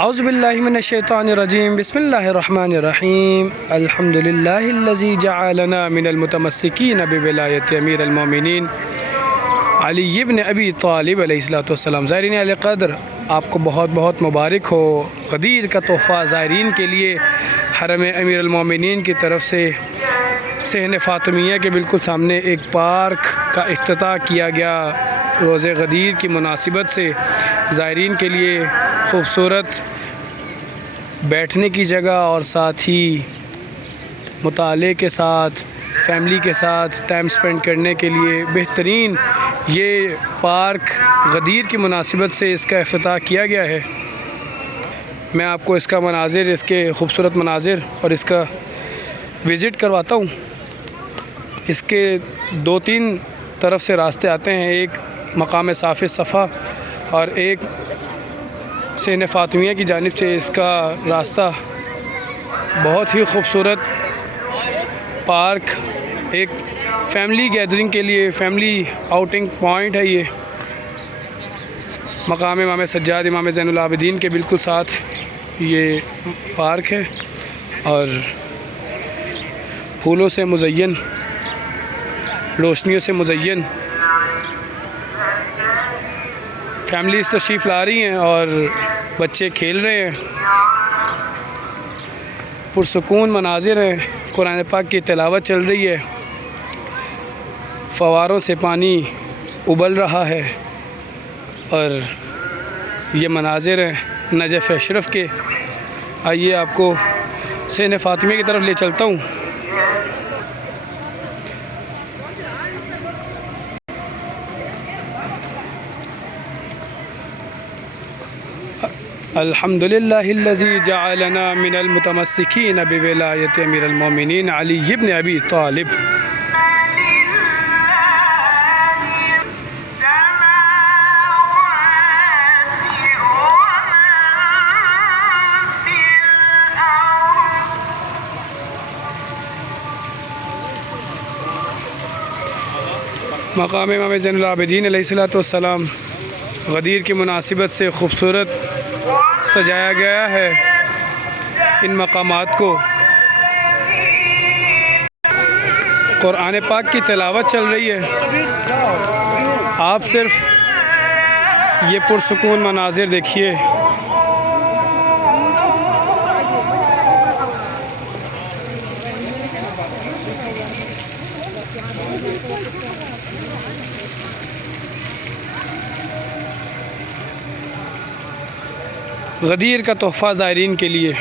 اعوذ باللہ من الشیطان الرجیم بسم اللہ الرحمن الرحیم الحمد للہ الذی جعلنا من المتمسکین بولایت امیر المومنین علی ابن ابی طالب علیہ السلام۔ زائرین علی قدر، آپ کو بہت بہت مبارک ہو۔ غدیر کا تحفہ زائرین کے لیے حرم امیر المومنین کی طرف سے صحن فاطمیہ کے بالکل سامنے ایک پارک کا افتتاح کیا گیا۔ روز غدیر کی مناسبت سے زائرین کے لیے خوبصورت بیٹھنے کی جگہ اور ساتھ ہی مطالعے کے ساتھ فیملی کے ساتھ ٹائم سپینڈ کرنے کے لیے بہترین یہ پارک غدیر کی مناسبت سے اس کا افتتاح کیا گیا ہے۔ میں آپ کو اس کا مناظر، اس کے خوبصورت مناظر اور اس کا وزٹ کرواتا ہوں۔ اس کے 2-3 طرف سے راستے آتے ہیں، ایک مقام صاف صفا اور ایک صحن فاطمیہ کی جانب سے اس کا راستہ۔ بہت ہی خوبصورت پارک، ایک فیملی گیدرنگ کے لیے فیملی آؤٹنگ پوائنٹ ہے۔ یہ مقام امام سجاد امام زین العابدین کے بالکل ساتھ یہ پارک ہے اور پھولوں سے مزین، روشنیوں سے مزین فیملیز تشریف لا رہی ہیں اور بچے کھیل رہے ہیں۔ پرسکون مناظر ہیں، قرآن پاک کی تلاوت چل رہی ہے، فواروں سے پانی ابل رہا ہے اور یہ مناظر ہیں نجف اشرف کے۔ آئیے آپ کو صحن فاطمیہ کی طرف لے چلتا ہوں۔ الحمد للہ الذی جعلنا من المتمسکین بولایت امیر المومنین علی ابن ابی طالب۔ مقام امام زین العابدین علیہ السلام غدیر کی مناسبت سے خوبصورت سجایا گیا ہے۔ ان مقامات کو قرآن پاک کی تلاوت چل رہی ہے۔ آپ صرف یہ پرسکون مناظر دیکھیے۔ غدیر کا تحفہ زائرین کے لیے،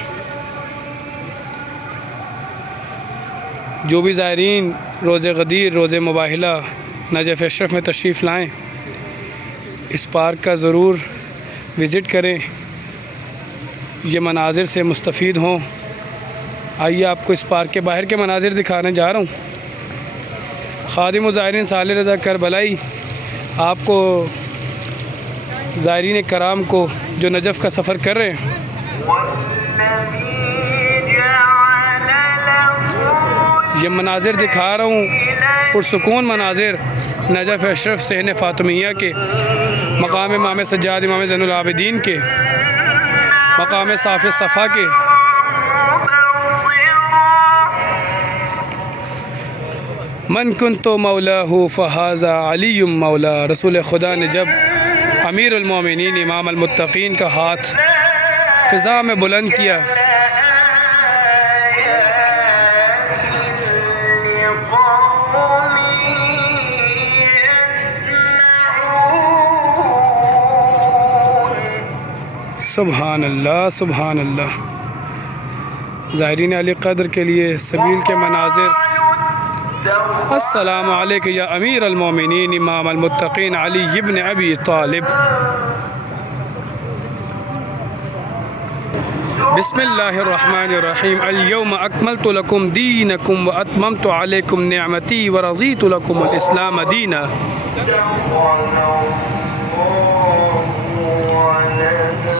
جو بھی زائرین روز غدیر، روز مباہلہ نجف اشرف میں تشریف لائیں، اس پارک کا ضرور وزٹ کریں، یہ مناظر سے مستفید ہوں۔ آئیے آپ کو اس پارک کے باہر کے مناظر دکھانے جا رہا ہوں۔ خادم و زائرین صالح رضا کربلائی آپ کو زائرین کرام کو جو نجف کا سفر کر رہے ہیں، یہ مناظر دکھا رہا ہوں، پرسکون مناظر نجف اشرف صحن فاطمیہ کے، مقام امام سجاد امام زین العابدین کے، مقام صاف صفا کے۔ من کنت مولاہ فہذا علی مولا۔ رسول خدا نے جب امیر المومنین امام المتقین کا ہاتھ فضا میں بلند کیا، سبحان اللہ سبحان اللہ۔ زائرین علی قدر کے لیے سبیل کے مناظر۔ السلام علیکم یا امیر المومنین امام المتقین علی ابن ابی طالب۔ بسم اللہ الرحمن الرحیم۔ اليوم اکملت لکم دینکم واتممت علیکم نعمتی ورضیت لکم الاسلام دینا۔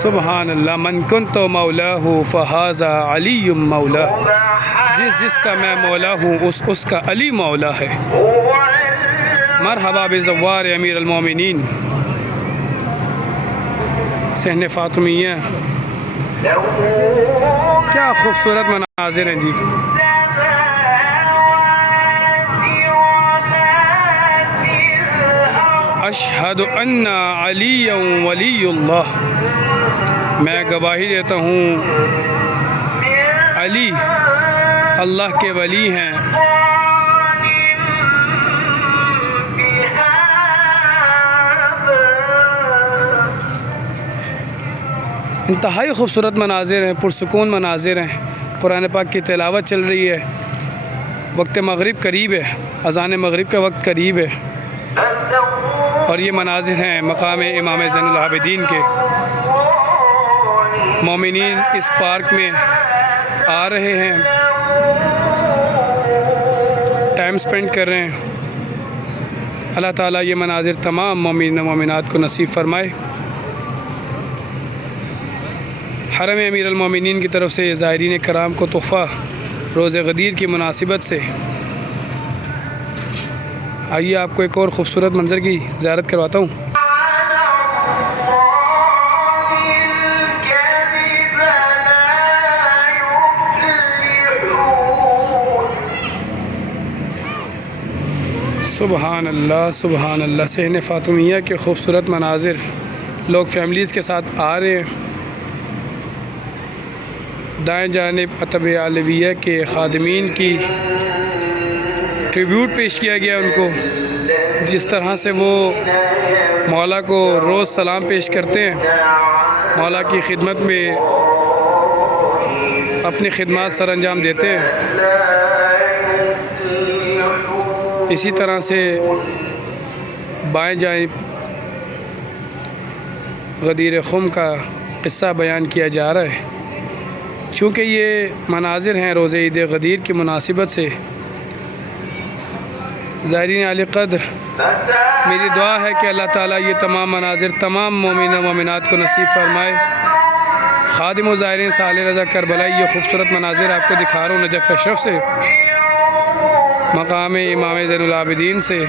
سبحان اللہ۔ من کنت مولاہ فہذا علی مولا۔ جس کا میں مولا ہوں اس کا علی مولا ہے۔ مرحبا بزوار امیر المومنین۔ صحن فاطمیہ کیا خوبصورت مناظر ہیں جی. اشہد ان علی ولی اللہ، میں گواہی دیتا ہوں علی اللہ کے ولی ہیں. انتہائی خوبصورت مناظر ہیں، پرسکون مناظر ہیں. قرآن پاک کی تلاوت چل رہی ہے، وقت مغرب قریب ہے، اذان مغرب کا وقت قریب ہے، اور یہ مناظر ہیں مقام امام زین العابدین کے. مومنین اس پارک میں آ رہے ہیں، ٹائم سپینڈ کر رہے ہیں. اللہ تعالیٰ یہ مناظر تمام مومنین و مومنات کو نصیب فرمائے. حرم امیر المومنین کی طرف سے زائرین کرام کو تحفہ روز غدیر کی مناسبت سے. آئیے آپ کو ایک اور خوبصورت منظر کی زیارت کرواتا ہوں. سبحان اللہ سبحان اللہ. صحن فاطمیہ کے خوبصورت مناظر، لوگ فیملیز کے ساتھ آ رہے ہیں. دائیں جانب اتب علیویہ کے خادمین کی ٹریبیوٹ پیش کیا گیا ان کو، جس طرح سے وہ مولا کو روز سلام پیش کرتے ہیں، مولا کی خدمت میں اپنی خدمات سر انجام دیتے ہیں. اسی طرح سے بائیں جانب غدیر خم کا قصہ بیان کیا جا رہا ہے. چونکہ یہ مناظر ہیں روز عید غدیر کی مناسبت سے. زائرین عالی قدر، میری دعا ہے کہ اللہ تعالیٰ یہ تمام مناظر تمام مومنین و مومنات کو نصیب فرمائے. خادم و زائرین صالح رضا کربلائی یہ خوبصورت مناظر آپ کو دکھا رہا ہوں نجف اشرف سے، مقام امام زین العابدین سے.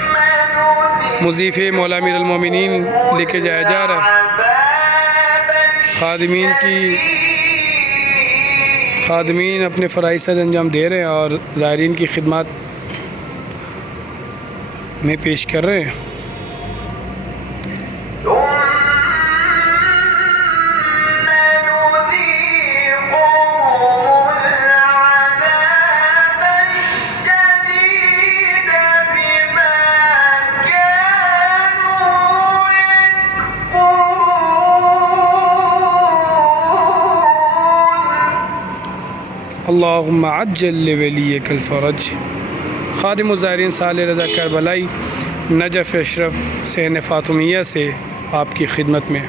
مضیف مولا امیر المومنین لے کے جایا جا رہا ہے. خادمین اپنے فرائض سر انجام دے رہے ہیں اور زائرین کی خدمات میں پیش کر رہے ہیں. اللہم عجل لولیک الفرج. خادم الزائرین صالح رضا کربلائی، نجف اشرف، صحن فاطمیہ سے آپ کی خدمت میں.